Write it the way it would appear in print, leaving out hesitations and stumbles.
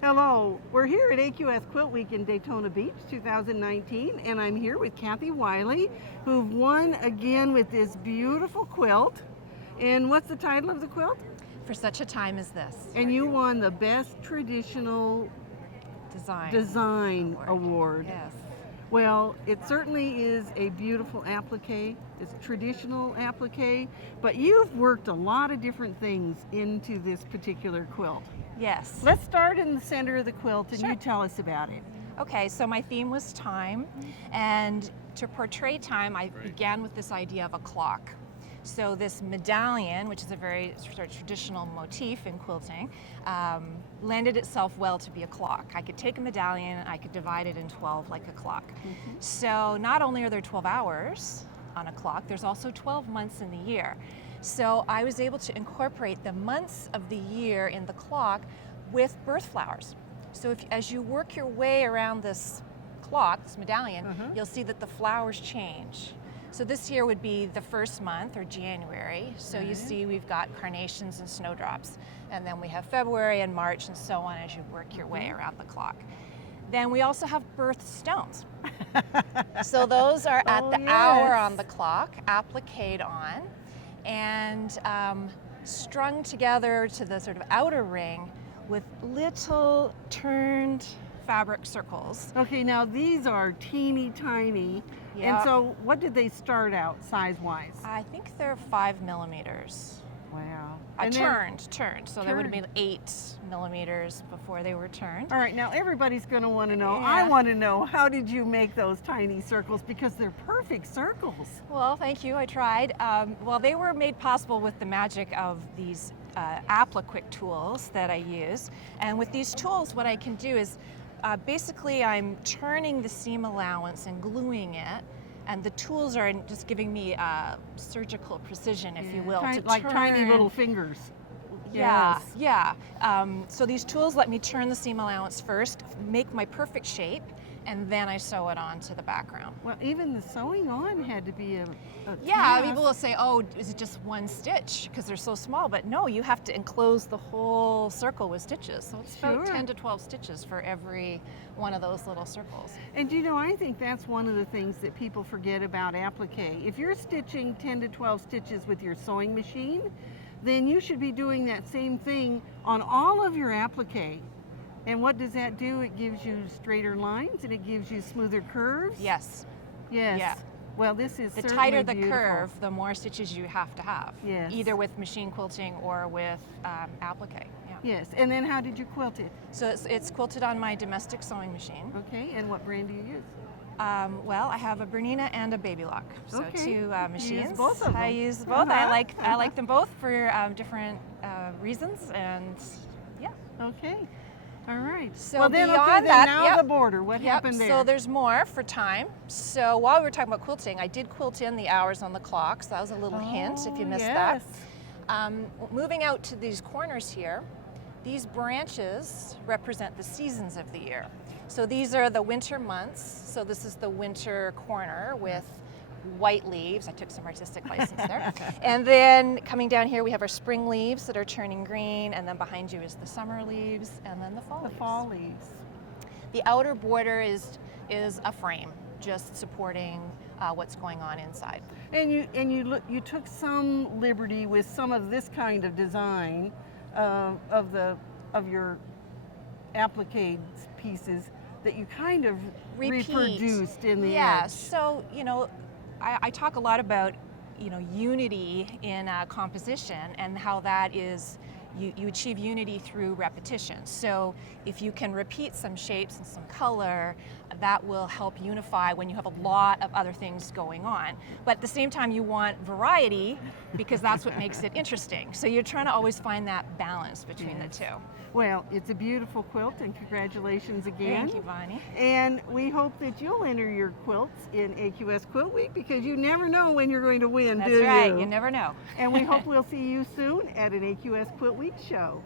Hello, we're here at AQS QuiltWeek in Daytona Beach 2019, and I'm here with Kathy Wylie, who've won again with this beautiful quilt. And what's the title of the quilt? For Such a Time as This. And you won the Best Traditional Design Award. Yes. Well, it certainly is a beautiful applique. It's traditional applique, but you've worked a lot of different things into this particular quilt. Yes. Let's start in the center of the quilt and Sure. you tell us about it. Okay, so my theme was time, and to portray time, I began with this idea of a clock. So this medallion, which is a very sort of traditional motif in quilting, lended itself well to be a clock. I could take a medallion, I could divide it in 12 like a clock. So not only are there 12 hours on a clock, there's also 12 months in the year. So I was able to incorporate the months of the year in the clock with birth flowers. So as you work your way around this clock, this medallion, you'll see that the flowers change. So this year would be the first month, or January. So you see we've got carnations and snowdrops. And then we have February and March and so on as you work your way around the clock. Then we also have birthstones. So those are at the hour on the clock, appliqued on, and strung together to the sort of outer ring with little turned fabric circles. Okay, now these are teeny tiny. Yep. And so what did they start out size-wise? I think they're 5 millimeters. Wow. Turned. So they would have been 8 millimeters before they were turned. All right, now everybody's going to want to know, Yeah. I want to know, how did you make those tiny circles? Because they're perfect circles. Well, thank you, I tried. Well, they were made possible with the magic of these AQS tools that I use. And with these tools, what I can do is basically I'm turning the seam allowance and gluing it, and the tools are just giving me surgical precision, if you will, to like turn. tiny little fingers. Yeah, Yes. yeah. So these tools let me turn the seam allowance first, make my perfect shape, and then I sew it onto the background. Well, even the sewing on had to be a Yeah, task. people will say, oh, is it just one stitch? Because they're so small. But no, you have to enclose the whole circle with stitches. So it's about 10 to 12 stitches for every one of those little circles. And you know, I think that's one of the things that people forget about applique. If you're stitching 10 to 12 stitches with your sewing machine, then you should be doing that same thing on all of your applique. And what does that do? It gives you straighter lines and it gives you smoother curves. Yes. Yes. Yeah. Well, this is The certainly tighter the beautiful. curve, the more stitches you have to have. Yes. Either with machine quilting or with applique. Yeah. Yes. And then how did you quilt it? So it's quilted on my domestic sewing machine. Okay. And what brand do you use? Well, I have a Bernina and a Baby Lock, so Okay. two machines. You use both of them. I use both. I like them both for different reasons, and yeah. Okay. All right. So well, then, beyond okay, then that, now yep. the border. What happened there? So there's more for time. So while we were talking about quilting, I did quilt in the hours on the clock. So that was a little hint if you missed yes. that. Moving out to these corners here, these branches represent the seasons of the year. So these are the winter months. So this is the winter corner with white leaves. I took some artistic license there. And then coming down here, we have our spring leaves that are turning green, and then behind you is the summer leaves, and then the fall leaves. The fall leaves. The outer border is a frame, just supporting what's going on inside. And you took some liberty with some of this kind of design of your applique pieces that you kind of reproduced in the edge. So you know, I talk a lot about unity in composition and how that is. You achieve unity through repetition. So if you can repeat some shapes and some color, that will help unify when you have a lot of other things going on. But at the same time, you want variety because that's what makes it interesting. So you're trying to always find that balance between the two. Well, it's a beautiful quilt, and congratulations again. Thank you, Bonnie. And we hope that you'll enter your quilts in AQS QuiltWeek, because you never know when you're going to win, That's do right, you? you never know. And we hope we'll see you soon at an AQS QuiltWeek show.